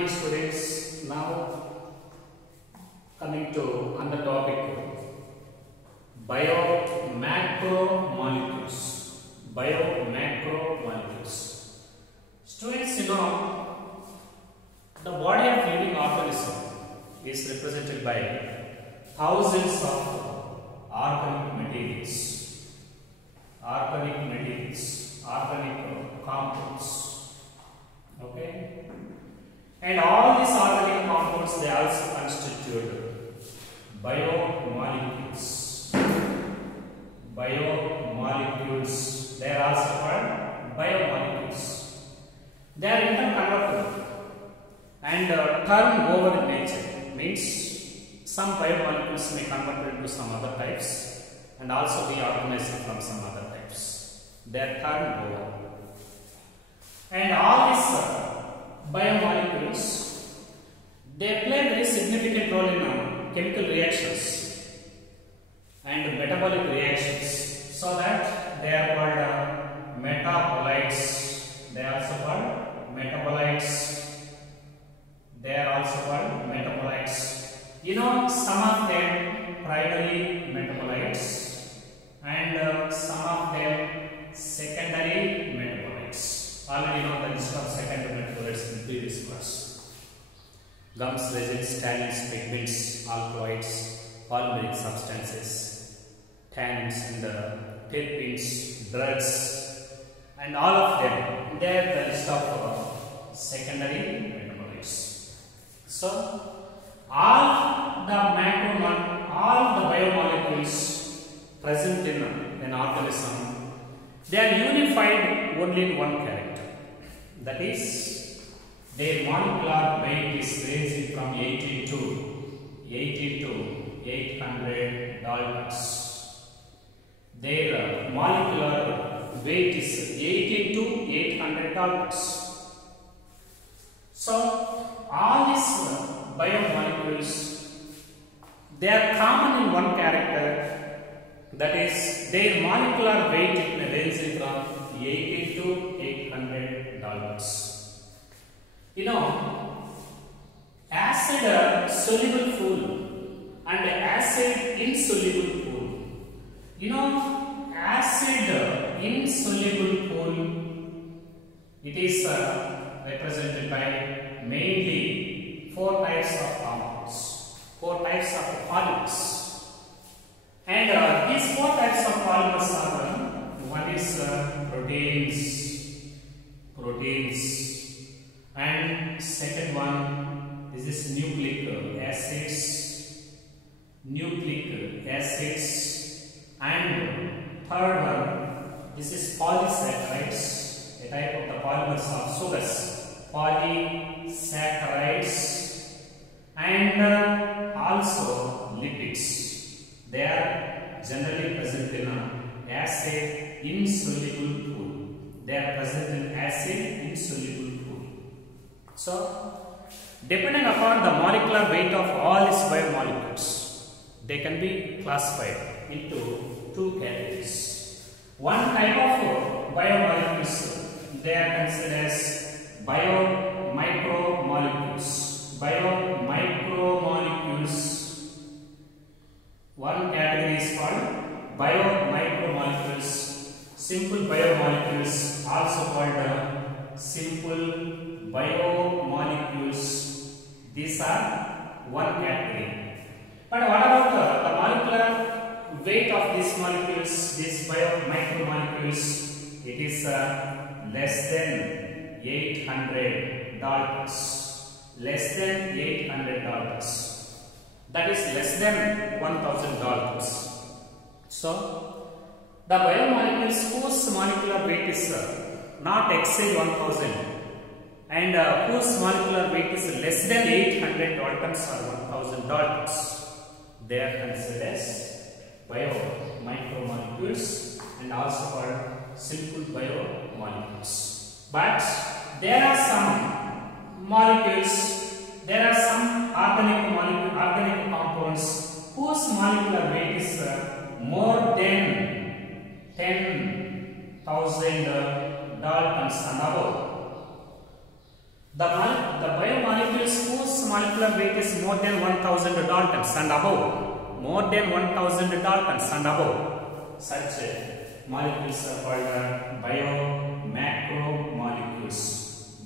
dear students, now coming to another topic, biomacromolecules. Biomacromolecules. Students, the body of living organism is represented by thousands of organic compounds. Okay, and all these organic compounds, they also constitute biomolecules. They are also called biomolecules. They are interconvertible and turn over in nature. Means some biomolecules may convert into some other types and also be organized from some other types. They are turned over. And all these biomolecules, they play a very significant role in chemical reactions and metabolic reactions, so that they are called metabolites. They are also called metabolites. Some of them primary metabolites and some of them secondary metabolites. Already know the list of secondary metabolites in previous class. Gums, resins, tannins, pigments, alkaloids, polymeric substances, tannins and terpenes, drugs, and all of them, they are the list of secondary metabolites. So, all the biomolecules present in an organism, they are unified only in one character. That is, their molecular weight is ranging from 80 to 800 daltons. Their molecular weight is 80 to 800 daltons. So, all these biomolecules, they are common in one character. That is, their molecular weight ranges from 80 to 800 daltons. Acid soluble pool and acid insoluble pool. Acid insoluble pool, it is represented by mainly four types of compounds, four types of polymers. And these four types of polymers are, one is proteins, and second one, this is nucleic acids, and third one, this is polysaccharides, a type of the polymers of sugars, polysaccharides, and also lipids. They are generally present in acid insoluble pool. So, depending upon the molecular weight of all these biomolecules, they can be classified into two categories. One type of biomolecules, they are considered as biomicromolecules. One category is called biomicromolecules. Simple biomolecules, also called simple biomolecules. These are one category. But what about the molecular weight of these molecules, these biomicromolecules? It is less than 800 daltons. That is less than 1000 daltons. So, the biomolecules whose molecular weight is not exceed 1000 and whose molecular weight is less than 800 daltons or 1000 daltons, they are considered as biomicromolecules and also called simple biomolecules. But there are some organic compounds whose molecular weight is more than 10,000 daltons and above. The biomolecule molecular weight is more than 1000 daltons and above. More than 1000 daltons and above. Such molecules are called biomacromolecules.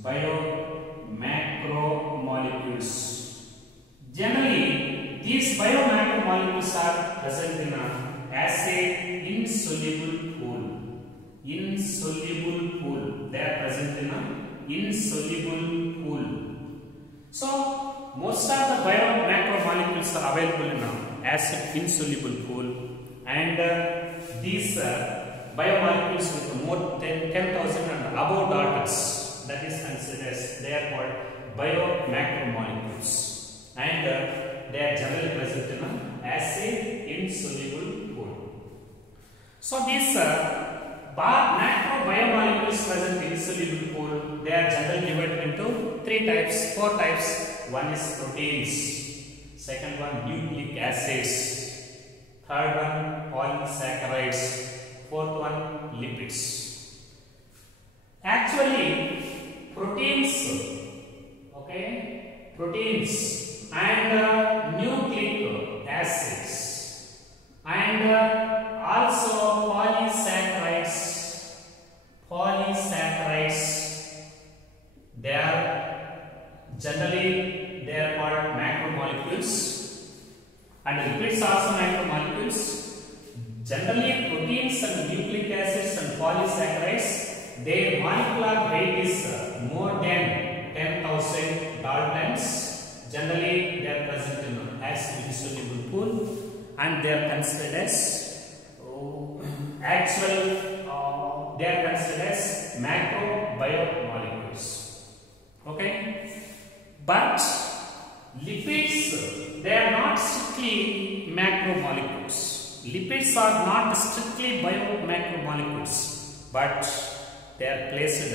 Biomacromolecules. Generally, these biomacromolecules are present in as a insoluble pool. Insoluble pool. They are present in an insoluble pool. So, most of the biomacromolecules are available in an acid insoluble pool, and these biomolecules with more than 10,000 and above daltons, that is considered as, they are called biomacromolecules, and they are generally present in an acid insoluble pool. So these macrobiomolecules present in insoluble pool, they are generally divided into 4 types. One is proteins, second one nucleic acids, third one polysaccharides, fourth one lipids. Actually, proteins and nucleic acids and also polysaccharides, they are generally called macromolecules, and lipids also macromolecules. Generally, proteins and nucleic acids and polysaccharides, their molecular weight is more than 10,000 daltons. Generally, they are present in acid insoluble pool, and they are considered as macrobiomolecules. Okay, but lipids, they are not strictly macromolecules. Lipids are not strictly biomacromolecules, but they are placed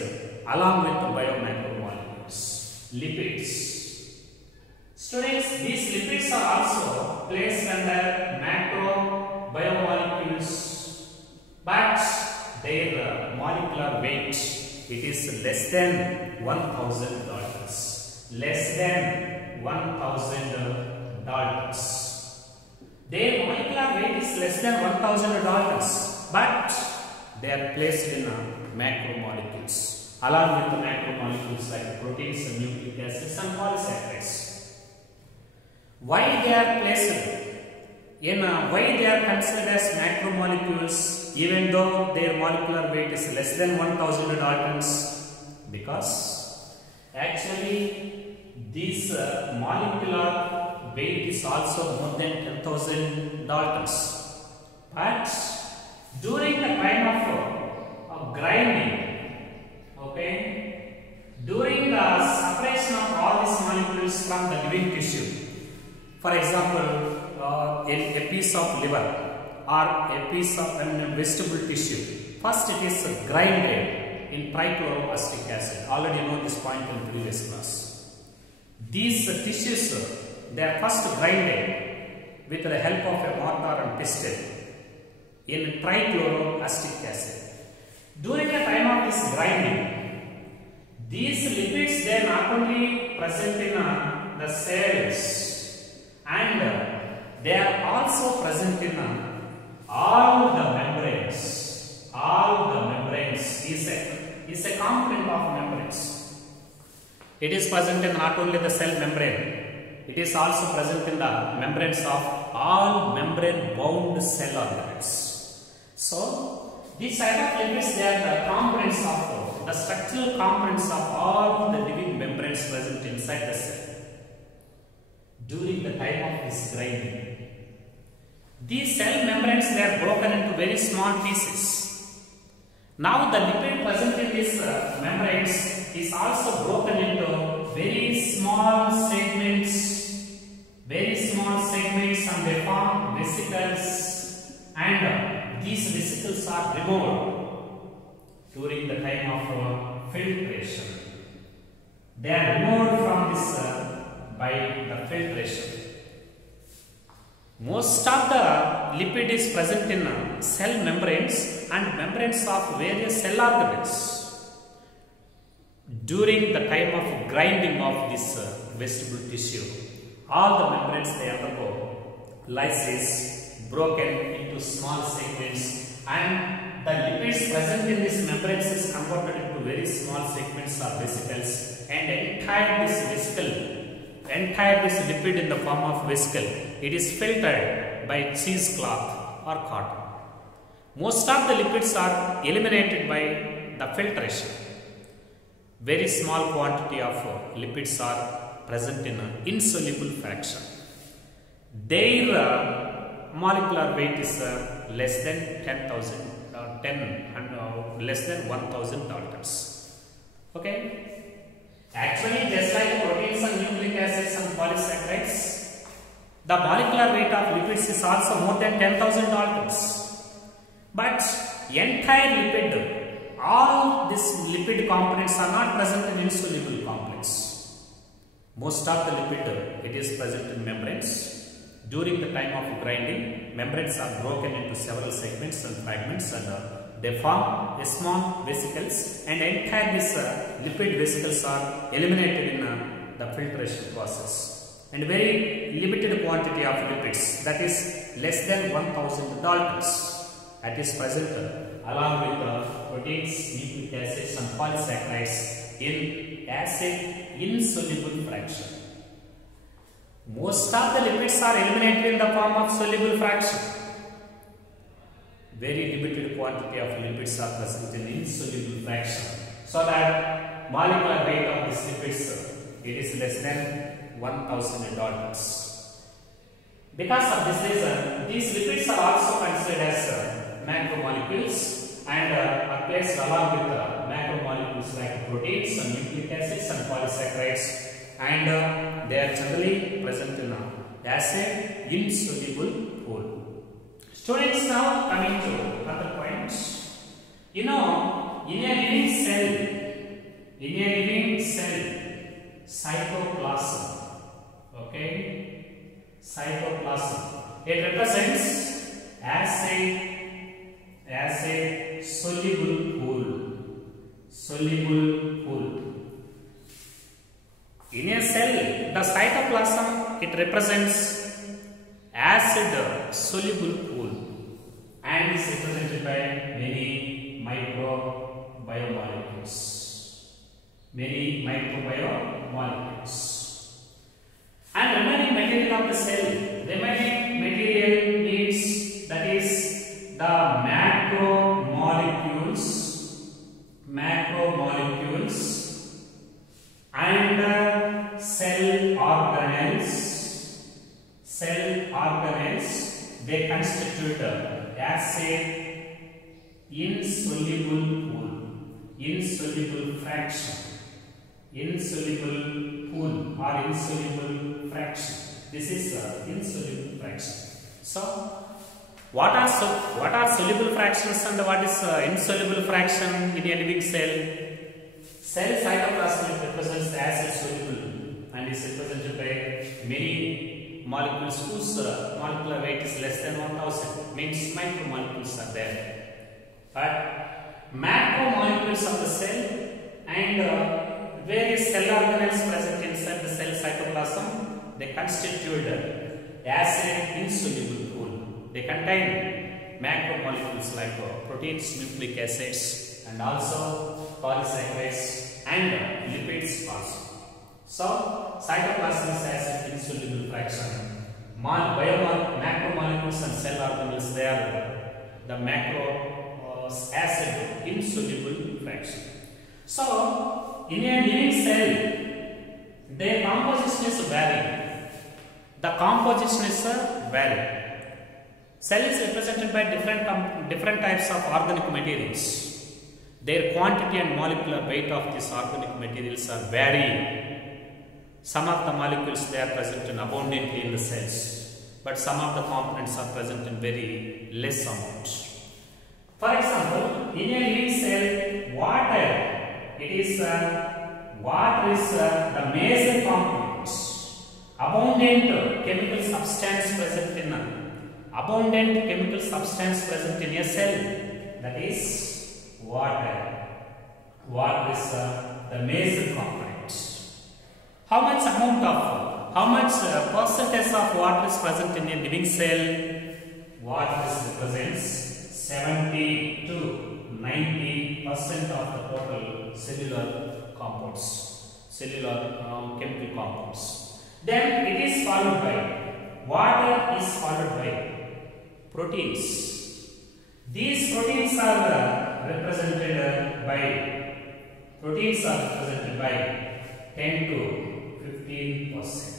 along with the biomacromolecules. Lipids. Students, these lipids are also placed under macrobiomolecules, but their molecular weight, it is less than 1000 daltons. Less than 1000 daltons. Their molecular weight is less than 1000 daltons, but they are placed in macromolecules, along with the macromolecules like proteins and nucleic acids and polysaccharides. Why they are placed why they are considered as macromolecules even though their molecular weight is less than 1000 daltons? Because actually this molecular weight is also more than 10,000 daltons, but during the time of grinding, during the separation of all these molecules from the living tissue, for example, a piece of liver or a piece of vegetable tissue, first it is grinded in trichloroacetic acid. Already know this point in previous class. These tissues, they are first grinded with the help of a mortar and pestle in trichloroacetic acid. During the time of this grinding, these lipids, they are not only present in the cells, and they are also present in all the membranes. All the membranes is a component of membranes. It is present in not only the cell membrane, it is also present in the membranes of all membrane bound cell organelles. So, these type of lipids, they are the components of the structural components of all the living membranes present inside the cell. During the time of this grinding, these cell membranes, they are broken into very small pieces. Now the lipid present in these membranes is also broken into very small segments, and they form vesicles, and these vesicles are removed during the time of filtration. They are removed from this by the filtration. Most of the lipid is present in cell membranes and membranes of various cell organelles. during the time of grinding of this vegetable tissue, all the membranes they undergo lysis, broken into small segments, and the lipids present in these membranes is converted into very small segments or vesicles, and entire this lipid in the form of vesicle, it is filtered by cheesecloth or cotton. Most of the lipids are eliminated by the filtration. Very small quantity of lipids are present in insoluble fraction. Their molecular weight is less than 10,000, less than 1,000 Daltons. Okay. Actually, just like proteins and nucleic acids and polysaccharides, the molecular weight of lipids is also more than 10,000 Daltons. But entire lipid, all these lipid components are not present in insoluble complex. Most of the lipid, it is present in membranes. During the time of grinding, membranes are broken into several segments and fragments, and they form a small vesicles, and entire these lipid vesicles are eliminated in the filtration process. And very limited quantity of lipids, that is less than 1,000 Daltons, that is present along with proteins, nucleic acids and polysaccharides in acid insoluble fraction. Most of the lipids are eliminated in the form of soluble fraction. Very limited quantity of lipids are present in insoluble fraction, so that molecular weight of these lipids, it is less than 1,000 Daltons. Because of this reason, these lipids are also considered as macromolecules, and are placed along with macromolecules like proteins and nucleic acids and polysaccharides, and they are generally present in acid insoluble pool. Students, now coming to other points. You know, in a living cell, cytoplasm, okay, cytoplasm, it represents acid soluble pool. In a cell, the cytoplasm, it represents acid soluble pool and is represented by many microbiomolecules. And remaining material of the cell, remaining material means, that is the macromolecules and cell organelles, they constitute acid insoluble pool, insoluble fraction, insoluble pool or insoluble fraction. This is insoluble fraction. So, what are soluble fractions and what is insoluble fraction in a living cell? Cell cytoplasm represents the acid soluble and is represented by many molecules whose molecular weight is less than 1,000, means micromolecules are there. But macromolecules of the cell and various cell organelles present inside the cell cytoplasm, they constitute acid insoluble pool. They contain macromolecules like proteins, nucleic acids, and also polysaccharides and lipids also. So, cytoplasm is acid insoluble fraction. Macromolecules and cell organelles, they are the acid insoluble fraction. So, in a living cell, their composition is varied. The composition is varied. Cell is represented by different types of organic materials. Their quantity and molecular weight of these organic materials are varying. Some of the molecules, they are present in abundantly in the cells, but some of the components are present in very less amount. For example, in a living cell, water is the major component. Abundant chemical substance present in a cell, that is water. Water is the major component. How much percentage of water is present in a living cell? Water represents 70 to 90% of the total cellular compounds, chemical compounds. Then it is followed by water is followed by proteins. These proteins are represented by 10 to 15%.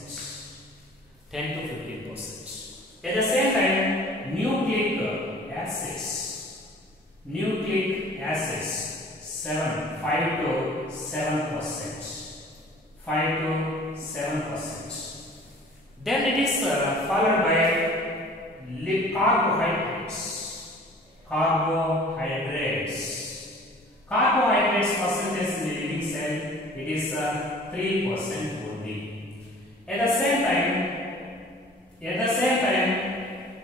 10 to 15%. At the same time, nucleic acids 5 to 7%. 5 to 7%. Then it is followed by carbohydrates. Carbohydrates percentage in the living cell, it is 3% only. At the same time,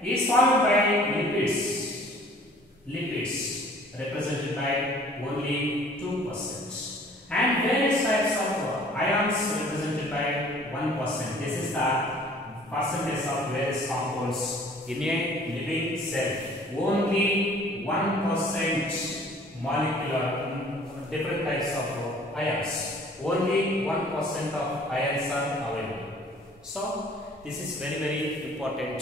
is followed by lipids represented by only 2%, and various types of ions represented by 1%. This is the percentage of various compounds in a living cell. Only 1% molecular different types of ions. Only 1% of ions are available. So this is very important.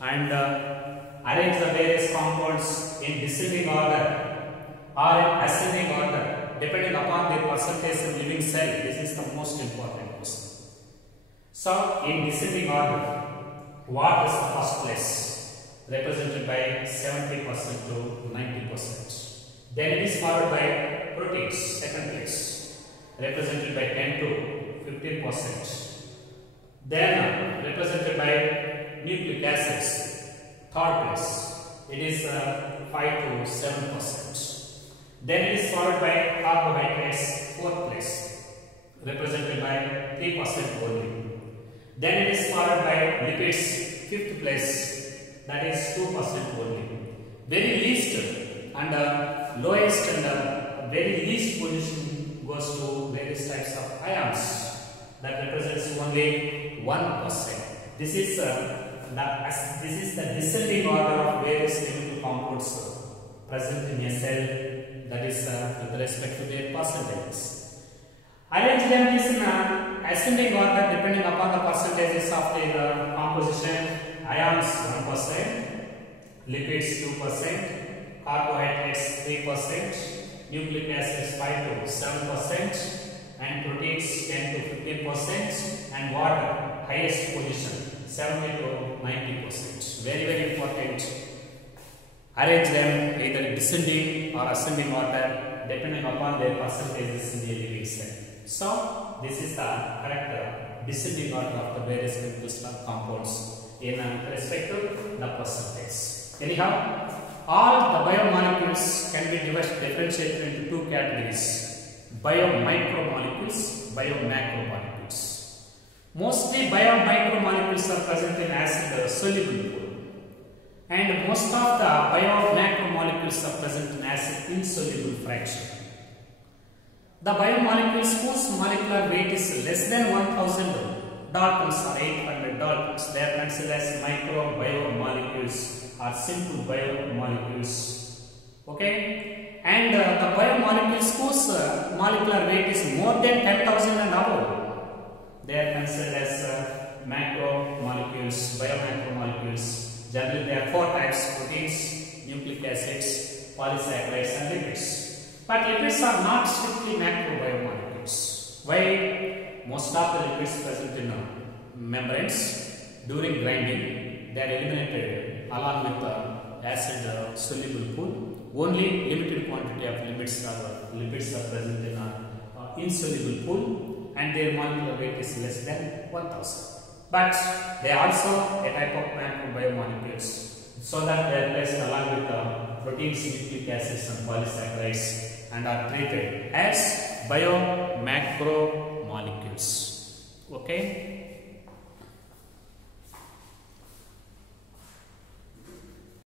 And arrange the various compounds in descending order or in ascending order depending upon their percentage in living cell. This is the most important question. So in descending order, water is the first place, represented by 70% to 90%. Then it is followed by proteins, second place, represented by 10 to 15%. Then represented by nucleic acids, third place, it is 5 to 7%. Then it is followed by carbohydrates, fourth place, represented by 3% only. Then it is followed by lipids, fifth place, that is 2% only. Very least and lowest and very least position goes to various types of ions, that represents only 1%. This is the descending order of various chemical compounds present in a cell, that is with respect to their percentages. Arrange them in ascending order depending upon the percentages of their composition. Ions 1%, lipids 2%, carbohydrates 3%, nucleic acids 5 to 7%, and proteins 10 to 15%, and water highest position 70 to 90%. Very important. Arrange them either descending or ascending order depending upon their percentages in the living cell. So this is the correct descending order of the various chemical compounds in respect to the percentage. Anyhow, all the biomolecules can be differentiated into two categories: biomicromolecules, biomacromolecules. Mostly biomicromolecules are present in acid soluble pool, and most of the biomacromolecules are present in acid insoluble fraction. The biomolecules whose molecular weight is less than 1000 Daltons or 800 Daltons, they are considered as microbiomolecules or simple biomolecules. Okay, and the biomolecules whose molecular weight is more than 10,000 and above, they are considered as macromolecules, biomacromolecules. Generally, there are four types: proteins, nucleic acids, polysaccharides, and lipids. But lipids are not strictly macrobiomolecules. Why? Most of the lipids present in membranes during grinding, they are eliminated along with the acid soluble pool. Only limited quantity of lipids are present in insoluble pool, and their molecular weight is less than 1000. But they are also a type of macrobiomolecules, so that they are placed along with the proteins, nucleic acids, and polysaccharides, and are treated as biomacromolecules. Okay.